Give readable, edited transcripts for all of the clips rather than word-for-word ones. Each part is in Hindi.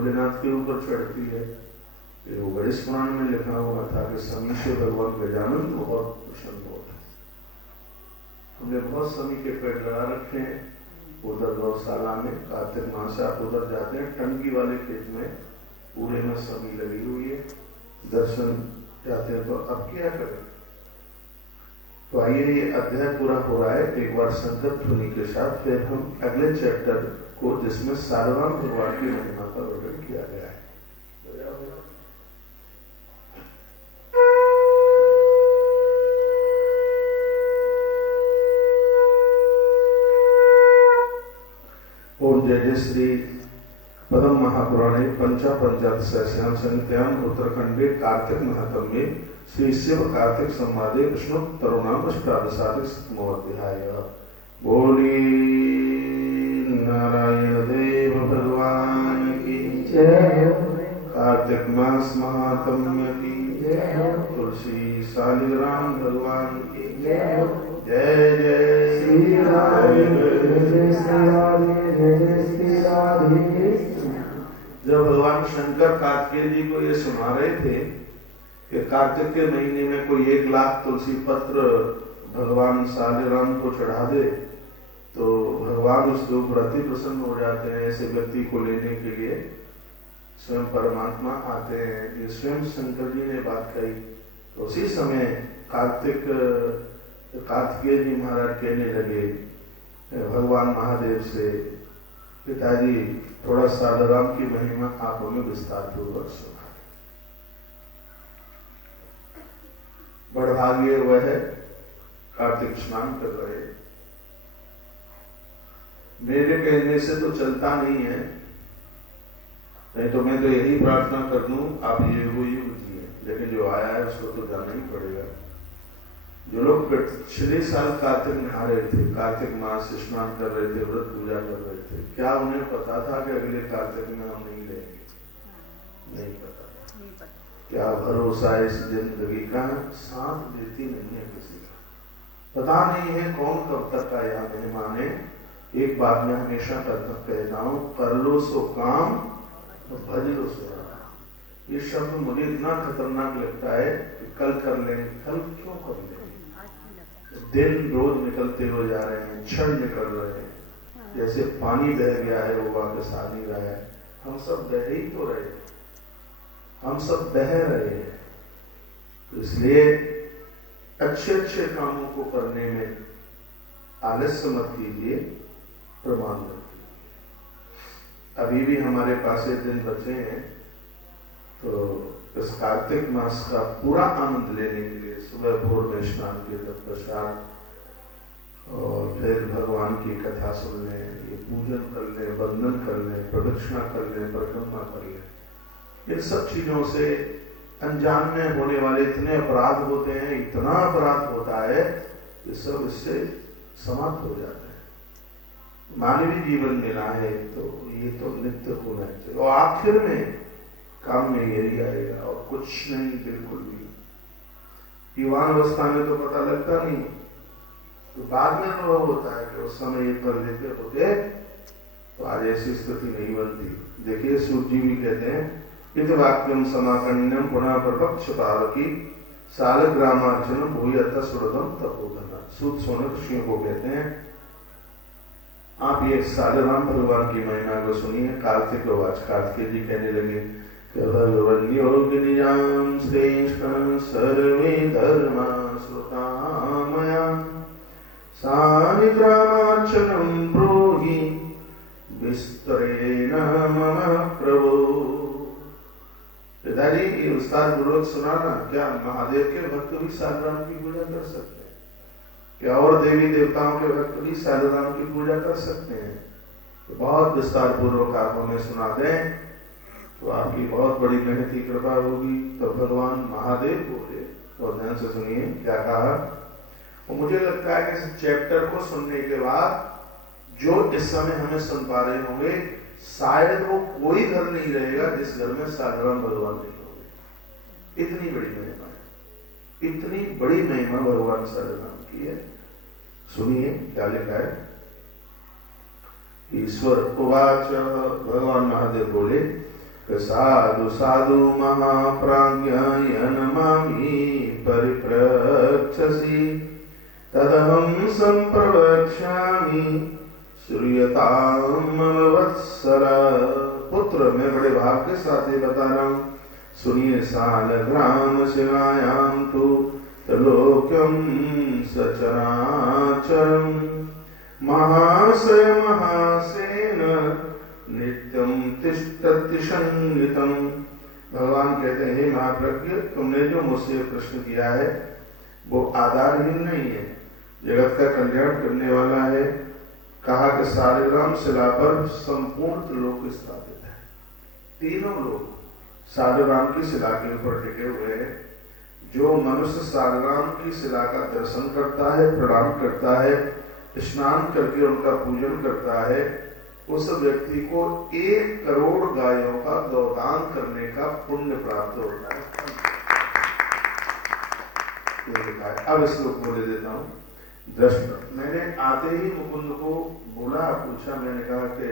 भोलेनाथ के ऊपर चढ़ती है। वो गणेश पुराण में लिखा हुआ था कि समी से भगवान गजानन बहुत प्रसन्न होता। हमने बहुत समी के पेड़ लगा रखे हैं उधर गौशाला में। कार्तिक मास से आप उधर जाते हैं, टंकी वाले खेत में पूरे में समी लगी हुई है। दर्शन जाते हैं तो अब क्या करें। तो आइए, ये अध्याय पूरा हो रहा है। एक बार संकल्प ध्वनि के साथ फिर हम अगले चैप्टर को, जिसमें सारवान भगवान की महिमा का वर्णन किया गया है। ओम जय जय श्री पद्म महापुराणे पंचादशायां संहितायां उत्तरखंडे कार्तिक महात्म्ये श्री शिव कार्तिक संवादे विष्णु तरुणाम अष्टादशाधिकतमोऽध्याय। बोली नारायण देव भगवान की जय। कार्तिक मास महात्म्य की जय। तुलसी शालिग्राम भगवान की जय। जय जय श्री राधे जय श्री राधे जय श्री राधे। जब भगवान शंकर कार्तिकेय जी को ये सुना रहे थे कि कार्तिक के महीने में कोई 1 लाख तुलसी पत्र भगवान शालिग्राम को चढ़ा दे तो भगवान उसके ऊपर अति प्रसन्न हो जाते हैं। ऐसे व्यक्ति को लेने के लिए स्वयं परमात्मा आते हैं। ये स्वयं शंकर जी ने बात कही। तो उसी समय कार्तिकेय जी महाराज कहने लगे भगवान महादेव से, पिताजी थोड़ा शालिग्राम की महिमा आप हमें विस्तार पूर्वक सुना। बड़भाग्य वह है कार्तिक स्नान कर रहे। मेरे कहने से तो चलता नहीं है, नहीं तो मैं तो यही प्रार्थना कर दूं आप ये वो ये बुझिए, लेकिन जो आया है उसको तो जाना ही पड़ेगा। जो लोग पिछले साल कार्तिक नहा रहे थे, कार्तिक मास स्नान कर रहे थे, व्रत पूजा कर रहे थे, क्या उन्हें पता था कि अगले कार्तिक में हम नहीं लेंगे? नहीं पता। क्या भरोसा है इस जिंदगी का? साथ देती नहीं है किसी का। पता नहीं है कौन कब तक का यह मेहमान है। एक बात मैं हमेशा कहता हूँ, कर लो सो काम भज लो सो राम। ये शब्द मुझे इतना खतरनाक लगता है कि कल कर लेंगे, कल क्यों कर लेंगे? दिन रोज निकलते हुए जा रहे हैं, क्षण निकल रहे हैं, जैसे पानी बह गया है वो वापस आ नहीं रहा है। हम सब बह ही तो रहे, हम सब बह रहे हैं। तो इसलिए अच्छे अच्छे कामों को करने में आलस्य मत कीजिए, प्रमाण रखिए। अभी भी हमारे पास एक दिन बचे हैं, तो इस कार्तिक मास का पूरा आनंद लेने के लिए सुबह भोर में स्नान के तत्पश्चात और फिर भगवान की कथा सुन लें, ये पूजन कर लें, वंदन कर लें, प्रदक्षिणा कर लें, परिक्रमा कर लें। इन सब चीजों से अनजान में होने वाले इतने अपराध होते हैं, इतना अपराध होता है कि सब इससे समाप्त हो जाते हैं। मानवीय जीवन मिला है तो ये तो नित्य होना चाहिए और आखिर में काम में यही आएगा और कुछ नहीं, बिल्कुल भी। युवान अवस्था में तो पता लगता नहीं, तो बाद में अनुभव होता है कि उस समय ये कर लेते होते तो आज ऐसी स्थिति नहीं बनती। देखिए सूत जी भी कहते हैं, इत वाक्यम समाकण्यम पुनः प्रपक्ष पावकी शालिग्रामार्चनम भूयत सुरतम तपोधन। सूत सोनक ऋषियों को कहते हैं, आप ये शालिग्राम भगवान की महिमा को सुनिए। कार्तिक कार्तिकेय जी कहने लगे, भगवन्योगिनिजां श्रेष्ठं सर्वे धर्मा श्रुतामया शालिग्रामार्चनं ब्रूहि विस्तरेण मम प्रभो। पिताजी ये विस्तार पूर्वक सुनाना। क्या महादेव के भक्त भी शालिग्राम की पूजा कर सकते हैं? क्या और देवी देवताओं के भक्त भी शालिग्राम की पूजा कर सकते हैं? तो बहुत विस्तार पूर्वक आप हमें सुना दें तो आपकी बहुत बड़ी मेहनती कृपा होगी। तो भगवान महादेव बोले, तो ध्यान से सुनिए क्या कहा। और मुझे लगता है कि इस चैप्टर को सुनने के बाद जो इस समय हमें सुन पा रहे होंगे, शायद वो कोई घर नहीं रहेगा जिस घर में शालिग्राम भगवान नहीं होंगे। इतनी बड़ी महिमा है, इतनी बड़ी महिमा भगवान शालिग्राम की है। सुनिए क्या लिखा है। ईश्वर उवाच, भगवान महादेव बोले, साधु साधु महाप्राज्ञ यन्मामि परिप्रच्छसि तदहं संप्रवक्ष्यामि श्रूयताम् वत्सल। पुत्र मैं बड़े भाव के साथ ये बता रहा हूँ, सुनिए। सालग्राम शिलायां तु त्रिलोक्यं सचराचरम् महाशय महासेन नित्यं तिष्ठति संगीतम्। भगवान कहते हैं, हे महाप्रज्ञ, तुमने जो मुझसे प्रश्न किया है वो आधारहीन नहीं है, जगत का कल्याण करने वाला है। कहा कि सालग्राम शिला पर संपूर्ण त्रिलोक स्थापित है, तीनों लोग सालग्राम की शिला के ऊपर टिके हुए हैं। जो मनुष्य सालग्राम की शिला का दर्शन करता है, प्रणाम करता है, स्नान करके उनका पूजन करता है, उस व्यक्ति को 1 करोड़ गायों का गौदान करने का पुण्य प्राप्त होता है। अब श्लोक बोले देता हूँ। दृष्ट मैंने आते ही मुकुंद को बोला, पूछा, मैंने कहा कि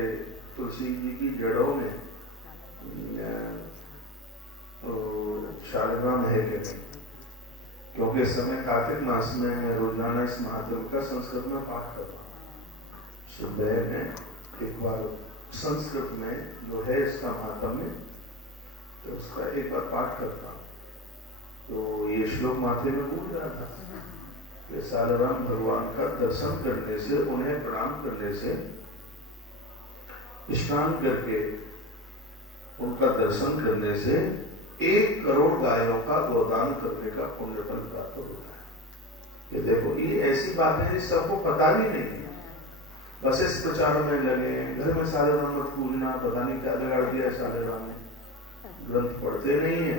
तुलसी जी की जड़ों में शालिग्राम है कि नहीं, क्योंकि इस समय कार्तिक मास में मैं रोजाना इस महादेव का संस्कृत में पाठ कर रहा हूँ। सुबह में एक बार संस्कृत में जो है इसका महात्म्य, तो उसका एक बार पाठ करता हूँ। तो ये श्लोक माथे में गूंज रहा था कि सालग्राम भगवान का दर्शन करने से, उन्हें प्रणाम करने से, स्नान करके उनका दर्शन करने से 1 करोड़ गायों का गौदान करने का पुण्य फल प्राप्त होता है। ये देखो, ये ऐसी बात है सबको पता भी नहीं है, बस इस प्रचार में लगे। घर में सालग्राम मत पूजना, पता नहीं क्या बिगाड़ दिया सालग्राम में, ग्रंथ पढ़ते नहीं है।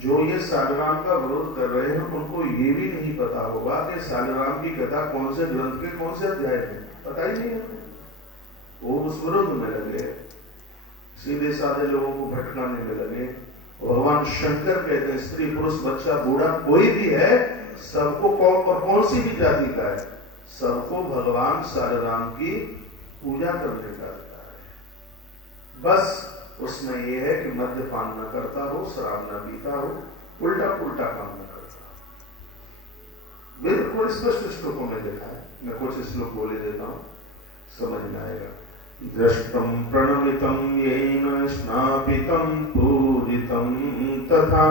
जो ये सालग्राम का विरोध कर रहे हैं उनको ये भी नहीं पता होगा कि सालग्राम की कथा कौन से ग्रंथ के कौन से अध्याय में, पता ही नहीं है। वो उस विरोध में लगे, सीधे साधे लोगों को भटकाने में लगे। भगवान शंकर कहते हैं, स्त्री पुरुष बच्चा बूढ़ा कोई भी है, सबको कौन सी भी जाति का है, सबको भगवान सालग्राम की पूजा करने का अधिकार है। बस उसमें यह है कि मद्यपान न करता हो, शराब न पीता हो, उल्टा पुल्टा काम न करता हो। बिल्कुल स्पष्ट श्लोकों में लिखा है। मैं कुछ श्लोक बोले देता हूं, समझ में आएगा। दृष्टं प्रणमितं येन स्नापितं पूजितं तथा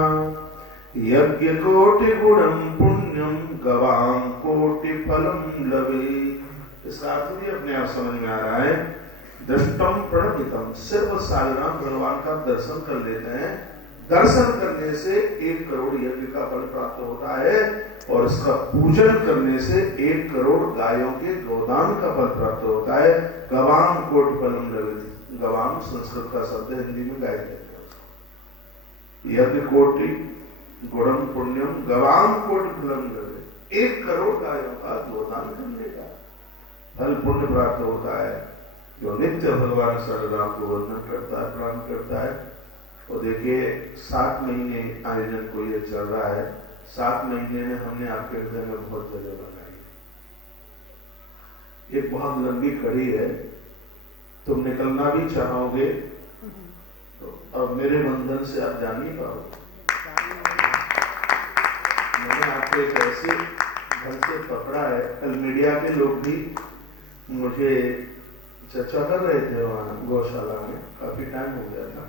यज्ञकोटिगुणं पुण्यं गवां कोटिफलं लभेत्। इसका अर्थ भी अपने आप समझ में आ रहा है। दृष्टम प्रणमितम, सिर्फ सालग्राम भगवान का दर्शन कर लेते हैं, दर्शन करने से 1 करोड़ यज्ञ का फल प्राप्त होता है, और इसका पूजन करने से 1 करोड़ गायों के गौदान का फल प्राप्त होता है। गवाम कोटि फलम लभेत्। गवाम संस्कृत का शब्द, हिंदी में गाय कहते हैं। यज्ञ कोटि गुणम पुण्यम गवाम कोटि फलम लभेत्। 1 करोड़ गायों का गौदान करने का फल पुण्य प्राप्त होता है। जो नित्य भगवान सालग्राम को वंदन करता है, प्रणाम करता है। तो देखिए 7 महीने आयोजन को ये चल रहा है। 7 महीने में हमने आपके हृदय में बहुत जगह बनाई। एक बहुत लंबी कड़ी है, तुम निकलना भी चाहोगे तो अब मेरे बंधन से आप जान नहीं पाओगे। मैंने आपको एक ऐसे घर से पकड़ा है, कल मीडिया के लोग भी मुझे चर्चा कर रहे थे वहां गौशाला में, काफी टाइम हो गया था।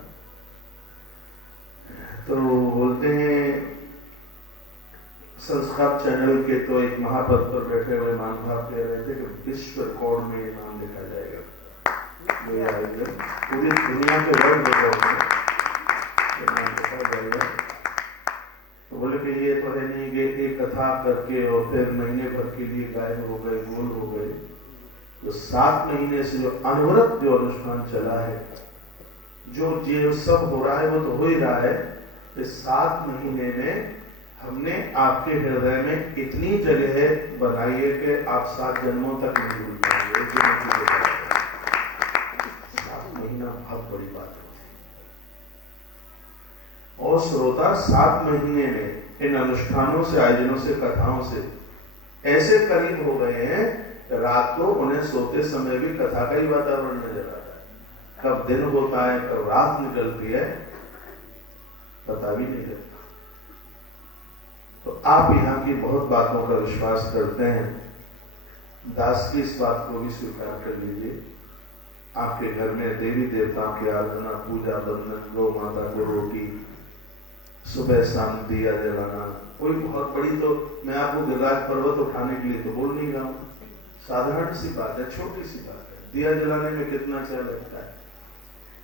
तो बोलते हैं संस्कार चैनल के तो एक महापद पर बैठे हुए मान भाव कह रहे थे कि विश्व रिकॉर्ड में ये नाम लिखा जाएगा, पूरी दुनिया के वर्ल्ड रिकॉर्ड में नाम लिखा जाएगा। तो बोले कि ये तो है नहीं कि एक कथा करके और फिर महीने भर के लिए गायब हो गए, गोल हो गए। तो 7 महीने से जो अनवरत जो अनुष्ठान चला है, जो सब हो रहा है वो तो हो ही रहा है। इस 7 महीने में हमने आपके हृदय में इतनी जगह बनाई है कि आप 7 जन्मों तक नहीं भूल पाएंगे। 7 महीना बहुत बड़ी बात है। और श्रोता 7 महीने में इन अनुष्ठानों से, आयोजनों से, कथाओं से ऐसे करीब हो गए हैं, रात को उन्हें सोते समय भी कथा का ही वातावरण नजर आता है। कब दिन होता है, कब रात निकलती है, पता भी नहीं लगता। तो आप यहाँ की बहुत बातों का विश्वास करते हैं, दास की इस बात को भी स्वीकार कर लीजिए। आपके घर में देवी देवताओं की आराधना, पूजा, बंधन, गौ माता को रोटी, सुबह शाम दिया जलाना, कोई बहुत बड़ी, तो मैं आपको गिरिराज पर्वत उठाने के लिए तो बोल नहीं रहा हूँ, साधारण सी बात है, छोटी सी बात है। दिया जलाने में कितना क्या लगता है।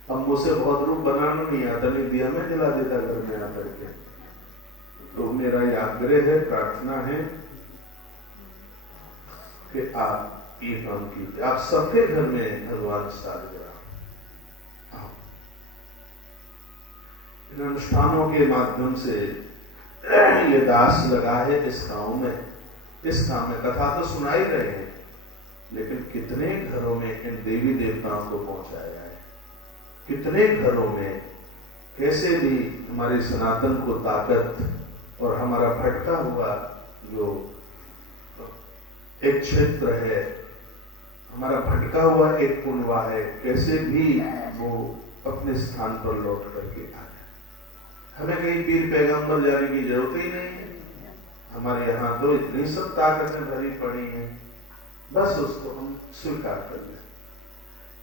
अब मुझसे बहुत रूप बनाना नहीं आता, नहीं दिया मैं जला देता घर में आकर के। तो मेरा ये आग्रह है, प्रार्थना है कि आप ये काम कीजिए। आप सबके घर में भगवान सालग्राम, इन अनुष्ठानों के माध्यम से ये दास लगा है इस गांव में। इस गांव में कथा तो सुना ही रहे हैं, लेकिन कितने घरों में इन देवी देवताओं को पहुंचाया है, कितने घरों में कैसे भी हमारे सनातन को ताकत और हमारा भटका हुआ जो एक क्षेत्र है, हमारा भटका हुआ एक कुनवा है, कैसे भी वो अपने स्थान पर लौट करके आ जाए। हमें कहीं पीर पैगंबर जाने की जरूरत ही नहीं है। हमारे यहाँ तो इतनी सब ताकतें भरी पड़ी हैं, बस उसको हम स्वीकार कर लें।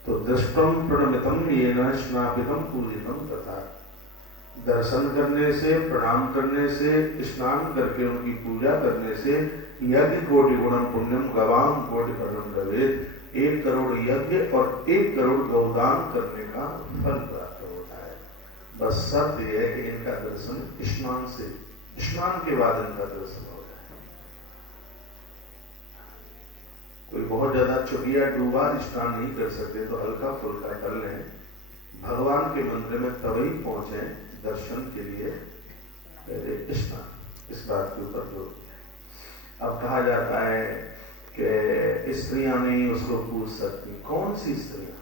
तो दृष्टम प्रणमितम येन स्नापितम पूजितम तथा, दर्शन करने से, प्रणाम करने से, स्नान करके उनकी पूजा करने से यज्ञ कोटि गुणम पुण्यम गवाम कोटि परम गवेद, 1 करोड़ यज्ञ और 1 करोड़ गौदान करने का फल प्राप्त होता है। बस शर्त यह है कि इनका दर्शन स्नान से, स्नान के बाद इनका दर्शन हो जाए। कोई बहुत ज्यादा चुटिया डूबा स्नान नहीं कर सकते तो हल्का फुल्का कर लें, भगवान के मंदिर में तभी पहुंचे दर्शन के लिए, पहले स्नान। इस बात के ऊपर जो अब कहा जाता है कि स्त्रियां नहीं उसको पूछ सकती, कौन सी स्त्रियां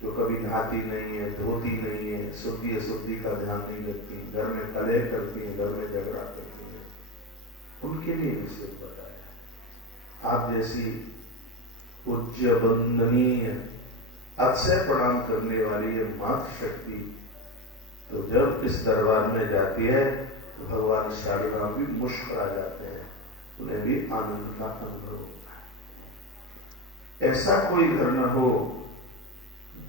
जो कभी नहाती नहीं है, धोती नहीं है, शुद्धि अशुद्धि का ध्यान नहीं रखती, घर में कलह करती है, घर में झगड़ा करती है, उनके लिए विषय बताया। आप जैसी पूज्य वंदनीय अक्षय प्रणाम करने वाली ये मातृशक्ति तो जब इस दरबार में जाती है तो भगवान शालिग्राम भी मुस्कुरा जाते हैं, उन्हें भी आनंद का अनुभव होता है। ऐसा कोई घर न हो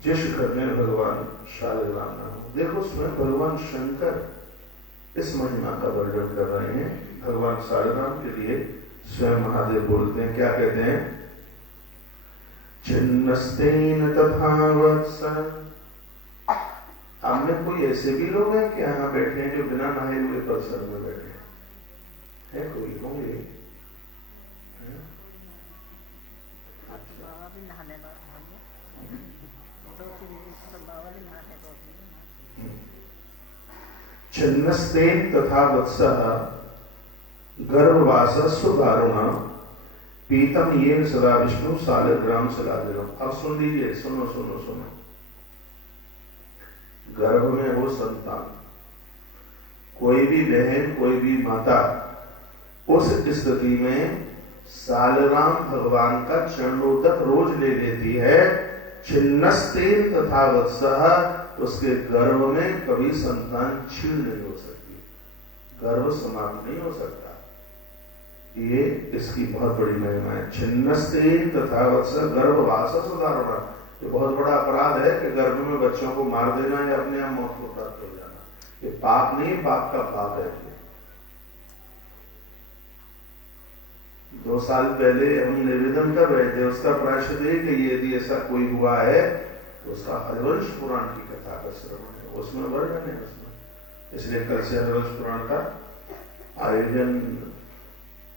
जिस घर में भगवान शालिग्राम न हो। देखो स्वयं भगवान शंकर इस महिमा का वर्णन कर रहे हैं। भगवान शालिग्राम के लिए स्वयं महादेव बोलते हैं, क्या कहते हैं? छिन्नस्तेन तथा वत्स। हम में कोई ऐसे भी लोग हैं कि यहाँ बैठे हैं जो बिना नहाए हुए परिसर में बैठे हैं? है कोई? होंगे। छिन्नस्तेन तथा वत्सः गर्भवासस्व दारुणा पीतम येन सदा विष्णु शालिग्राम सलादिनम। अब सुन लीजिए, सुनो सुनो सुनो। गर्भ में हो संतान, कोई भी बहन, कोई भी माता, उस स्थिति में शालिग्राम भगवान का चरणोदक रोज ले लेती है। छिन्नस्तेन तथा वत्सः, उसके गर्भ में कभी संतान छीन नहीं हो सकती, गर्भ समाप्त नहीं हो सकता। ये इसकी बहुत बड़ी महिमा है। छिन्नस्तेन तथा वत्सः गर्भवासस्व दारुणा। ये बहुत बड़ा अपराध है कि गर्भ में बच्चों को मार देना या अपने आप मौत को प्राप्त हो जाना। ये पाप नहीं, पाप का पाप है। 2 साल पहले हम निवेदन कर रहे थे, उसका प्रायश्चित है कि यदि ऐसा कोई हुआ है तो उसका हरिवंश पुराण की कथा का श्रवण है, उसमें वर्णन है उसमें। इसलिए कल से हरिवंश पुराण का आयोजन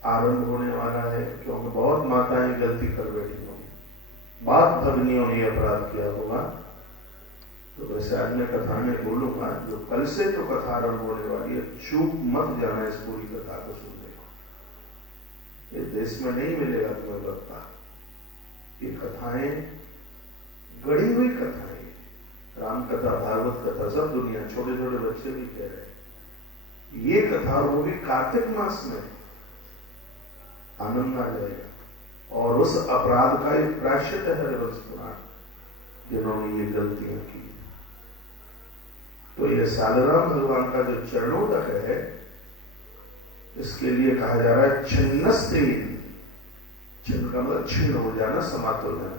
आरंभ होने वाला है, क्योंकि बहुत माताएं गलती कर बैठी होंगी, बहुत भगनियों ने अपराध किया होगा। तो वैसे आज मैं कथा में बोलूंगा, जो कल से तो कथा आरंभ होने वाली है, चूक मत जाना इस पूरी कथा को सुनने को। ये देश में नहीं मिलेगा तुम्हें वक्ता। ये कथाएं गढ़ी हुई कथाएं, राम कथा, भागवत कथा, सब दुनिया, छोटे छोटे बच्चे भी कह रहे हैं। ये कथा वो भी कार्तिक मास में, आनंद आ जाएगा। और उस अपराध का एक प्रायश्चित है हरिवंश पुराण। जिन्होंने ये गलतियां की। तो ये सालग्राम भगवान का जो चरणोदक है, इसके लिए कहा जा रहा है छिन्नस्तेन। छिन्न का मतलब छिन्न हो जाना, समाप्त हो जाना।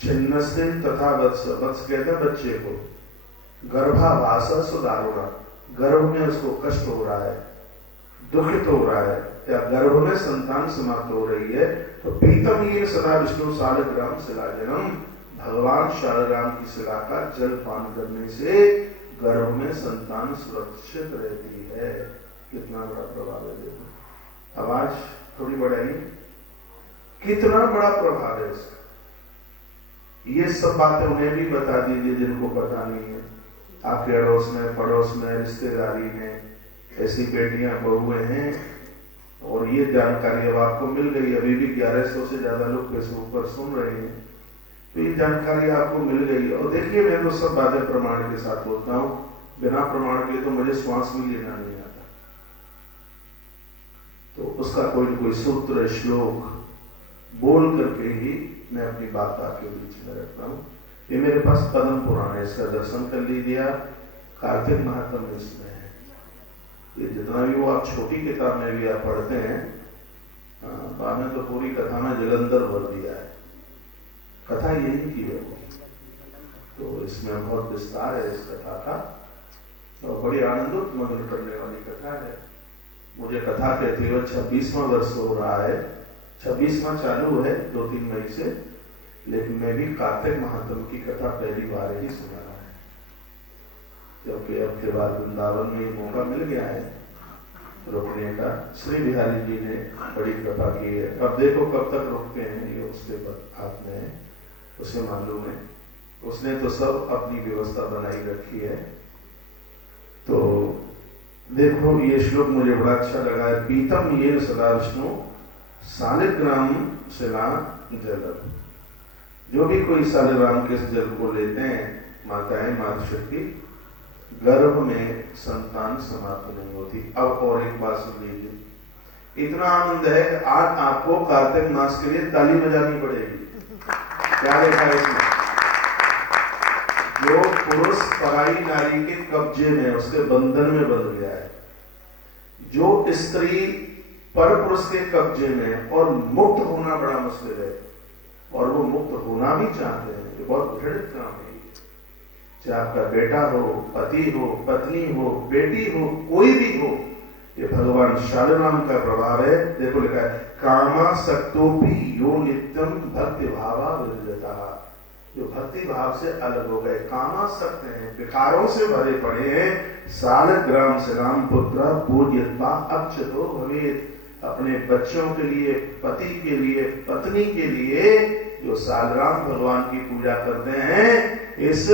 छिन्नस्तेन तथा वत्स, वत्स कहते हैं बच्चे को। गर्भावास सुदारुणा, गर्भ में उसको कष्ट हो रहा है, दुखित हो रहा है, या गर्भ में संतान समाप्त हो रही है, तो पीतम ये सदा विष्णु सालग्राम शिलाजनम, भगवान शालग्राम की शिला का जल पान करने से गर्भ में संतान सुरक्षित रहती है। कितना बड़ा प्रभाव है, देखो। आवाज थोड़ी बढ़ाइए, कितना बड़ा प्रभाव है इसका। ये सब बातें उन्हें भी बता दीजिए जिनको पता नहीं है। आपके अड़ोस में, पड़ोस में, रिश्तेदारी में ऐसी बेटियां बहुएं हैं, और ये जानकारी अब आपको मिल गई। अभी भी 1100 से ज्यादा लोग फेसबुक पर सुन रहे हैं, तो ये जानकारी आपको मिल गई। और देखिए, मैं तो सब बातें प्रमाण के साथ बोलता हूं, बिना प्रमाण के तो मुझे श्वास भी लेना नहीं आता। तो उसका कोई न कोई सूत्र, श्लोक बोल करके ही मैं अपनी बात आपके बीच में रखता हूँ। ये मेरे पास पद्म पुराण है, इसका दर्शन कर लीजिए। कार्तिक महात्म्य इसमें है। ये जितना भी वो आप छोटी किताब में भी आप पढ़ते हैं, बाद में तो पूरी कथा में जलंधर भर दिया है। कथा यही की है वो, तो इसमें बहुत विस्तार है इस कथा का, और बड़ी आनंदोत्मग्न करने वाली कथा है। मुझे कथा कहते हुए 26वां वर्ष हो रहा है, 26वां चालू है 2-3 मई से, लेकिन मैं भी कार्तिक महात्म्य की कथा पहली बार ही सुना रहा है, क्योंकि अब के बाद वृंदावन में मौका मिल गया है रुकने का। श्री बिहारी जी ने बड़ी कृपा की है। अब देखो कब तक रुकते हैं, ये उसके हाथ में है, उसे मालूम है। उसने तो सब अपनी व्यवस्था बनाई रखी है। तो देखो, ये श्लोक मुझे बड़ा अच्छा लगा है। पीतम ये सदा विष्णु सालिग्राम शिला जल। जो भी कोई सालिग्राम के जल को लेते हैं, माताएं, मातृशक्ति, गर्भ में संतान समाप्त नहीं होती। अब और एक बात सुन लीजिए, इतना आनंद है कि आज आपको कार्तिक मास के लिए ताली बजानी पड़ेगी। क्या देखा है इसमें? जो पुरुष पराई नारी के कब्जे में, उसके बंधन में बंध गया है, जो स्त्री पर पुरुष के कब्जे में, और मुक्त होना बड़ा मुश्किल है, और वो मुक्त होना भी चाहते हैं, ये बहुत घृणित काम है। चाहे आपका बेटा हो, पति हो, पत्नी हो, बेटी हो, कोई भी हो, ये भगवान शालग्राम का प्रभाव है। देखो लिखा है, कामासक्तोपि यो नित्यम भक्ति भावा विरजता। जो भक्ति भाव से अलग हो गए, कामासक्त हैं, विकारों से भरे पड़े हैं, सालग्राम शिलाम पुत्र पूज्यता अच्युतो भवेत्। अपने बच्चों के लिए, पति के लिए, पत्नी के लिए जो सालग्राम भगवान की पूजा करते हैं, इस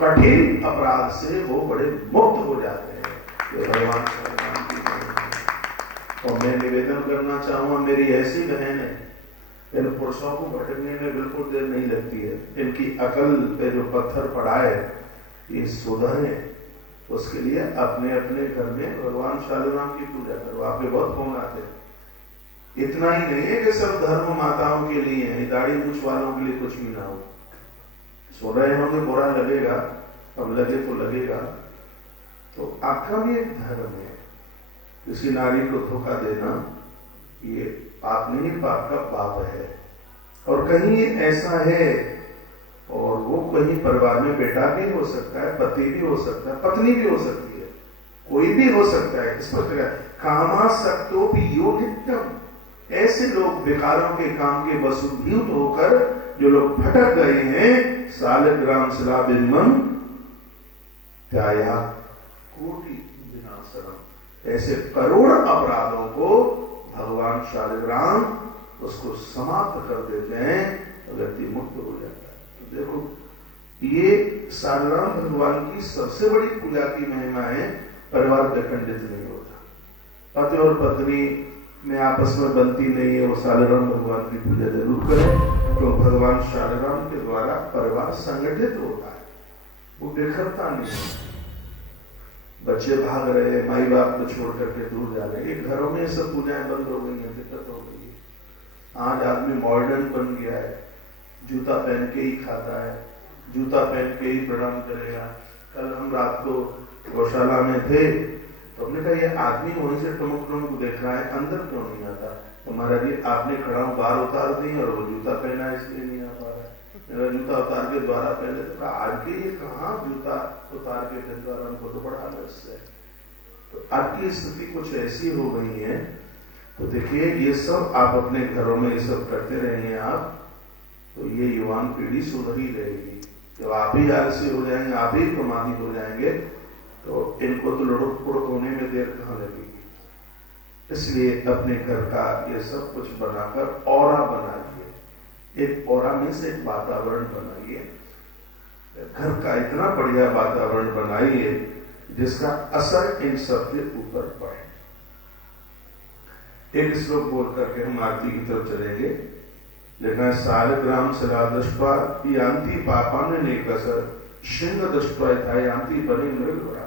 कठिन अपराध से वो बड़े मुक्त हो जाते हैं। ये भगवान सालग्राम की है। और मैं निवेदन करना चाहूंगा, मेरी ऐसी बहन है, इन पुरुषों को भटकने में बिल्कुल देर नहीं लगती है। इनकी अकल पे जो पत्थर पड़ा है, ये सुधरे, उसके लिए अपने अपने घर में भगवान शालग्राम की पूजा करो। आप पे बहुत फोन आते हैं। इतना ही नहीं है कि सब धर्म माताओं के लिए है, दाढ़ी मूछ वालों के लिए कुछ भी ना हो। सुन रहे होंगे बुरा लगेगा, अब लगे तो लगेगा। तो आपका भी एक धर्म है, किसी नारी को धोखा देना ये पाप नहीं, पाप का पाप है। और कहीं ऐसा है, और वो कहीं परिवार में बेटा भी हो सकता है, पति भी हो सकता है, पत्नी भी हो सकती है, कोई भी हो सकता है। इस पर कामासक्तोपि यो नित्यम। ऐसे लोग विकारों के काम के वसूभूत होकर जो लोग भटक गए हैं, सालग्राम शिला बिम्बम त्याया कोटि विनाशनम। ऐसे करोड़ अपराधों को भगवान शालग्राम उसको समाप्त कर देते हैं, तो व्यक्ति मुक्त हो जाता है। तो देखो, ये शालग्राम भगवान की सबसे बड़ी पूजा की महिमा है। परिवार खंडित नहीं होता, पति और पत्नी में आपस में बनती नहीं है, वो शालग्राम भगवान की पूजा जरूर करें, तो भगवान शालग्राम के द्वारा परिवार संगठित होता है, वो बिखरता नहीं है। बच्चे भाग रहे हैं, माई बाप को छोड़ करके दूर जा रहे हैं, घरों में सब पूजाएं बंद हो गई हैं, दिक्कत हो गई है। आज आदमी मॉडर्न बन गया है, जूता पहन के ही खाता है, जूता पहन के ही प्रणाम करेगा। कल हम रात को गौशाला में थे तो हमने कहा ये आदमी वहीं से टमुक देख रहा है, अंदर क्यों नहीं आता? तो महाराज जी आपने खड़ा बाहर उतार दी और वो जूता पहना इसलिए नहीं आ पा रहा है। मेरा जूता उतार के द्वारा पहले तो आज के ये कहाँ जूता उतार के फिर द्वारा, हमको तो बड़ा आलस्य है। तो आपकी स्थिति कुछ ऐसी हो गई है। तो देखिए ये सब आप अपने घरों में ये सब करते रहेंगे आप, तो ये युवान पीढ़ी सुधर ही रहेगी। जब आप ही आलसी हो जाएंगे, आप ही प्रमादी हो जाएंगे, तो इनको तो लुढ़क पुढ़क होने में देर कहाँ लगेगी। इसलिए अपने घर का ये सब कुछ बनाकर औरा बनाइए, एक औरा में से एक वातावरण बनाइए। घर का इतना बढ़िया वातावरण बनाइए जिसका असर इन सब के ऊपर पड़े। एक श्लोक बोल करके हम आरती की तरफ चलेंगे। लेकिन सालग्राम सदा दृष्टवा यान्ति पापान ने कसर सिंह दृष्टवा यान्ति बने मृग बड़ा।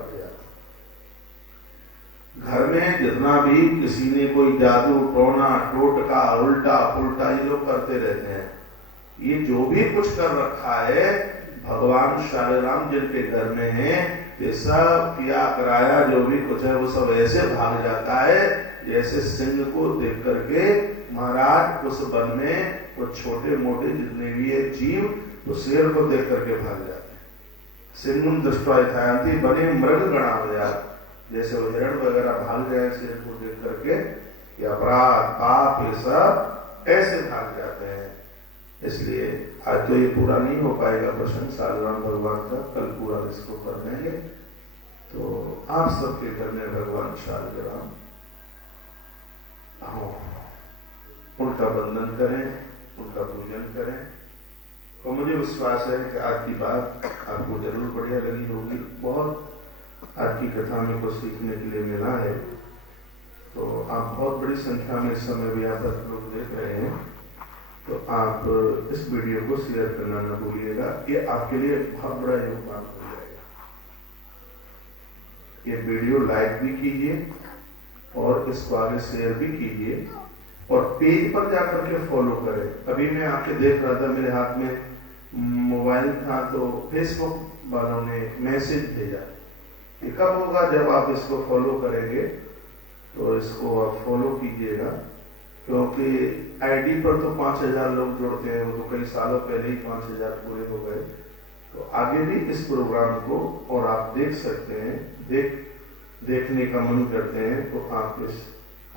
घर में जितना भी किसी ने कोई जादू टोना टोटका उल्टा पुल्टा ये लोग करते रहते हैं, ये जो भी कुछ कर रखा है भगवान शालिग्राम जिनके घर में है, ये सब किया कराया जो भी कुछ है वो सब ऐसे भाग जाता है जैसे सिंह को देख करके महाराज उस वन में वो छोटे मोटे जितने भी है जीव तो शेर को देख करके भाग जाते हैं। सिंह दृष्टवा यान्ति बने मृग गणा हो जाते, जैसे वो हिरण वगैरह भाग जाए शेर को देख करके, या अपराध पाप ये सब ऐसे भाग जाते हैं। इसलिए आज तो ये पूरा नहीं हो पाएगा प्रसंग शालिग्राम भगवान का, कल पूरा इसको कर देंगे। तो आप सबके घर में भगवान शालिग्राम उनका वंदन करें, उनका पूजन करें। और मुझे विश्वास है कि आज की बात आपको जरूर बढ़िया लगी होगी। बहुत आज की कथा में कुछ सीखने के लिए मिला है। तो आप बहुत बड़ी संख्या में इस समय भी आप लोग देख रहे हैं, तो आप इस वीडियो को शेयर करना न भूलिएगा। ये आपके लिए बहुत बड़ा योगदान हो जाएगा। ये वीडियो लाइक भी कीजिए और इसको आगे शेयर भी कीजिए और पेज पर जाकर के फॉलो करें। अभी मैं आपके देख रहा था, मेरे हाथ में मोबाइल था तो फेसबुक वालों ने मैसेज भेजा। ये कब होगा? जब आप इसको फॉलो करेंगे। तो इसको आप फॉलो कीजिएगा, क्योंकि आईडी पर तो 5000 लोग जुड़ते हैं, वो तो कई सालों पहले ही 5000 पूरे हो गए। तो आगे भी इस प्रोग्राम को और आप देख सकते हैं। देखने का मन करते हैं तो आप इस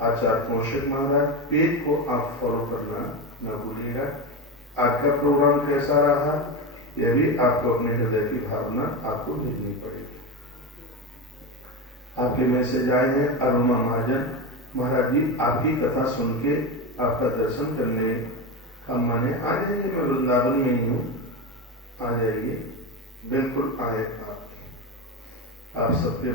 आचार्य कौशिक महाराज पेज को आप फॉलो करना न भूलिएगा। आज का प्रोग्राम कैसा रहा यह भी आपको अपने हृदय की भावना आपको भेजनी पड़ेगी। आपके मैसेज आए हैं अरुणा महाजन, महाराज जी आपकी कथा सुन के आपका दर्शन करने हम माने आ जाइए, मैं वृंदावन में ही हूँ, आ जाइए, बिल्कुल आए। आप सबके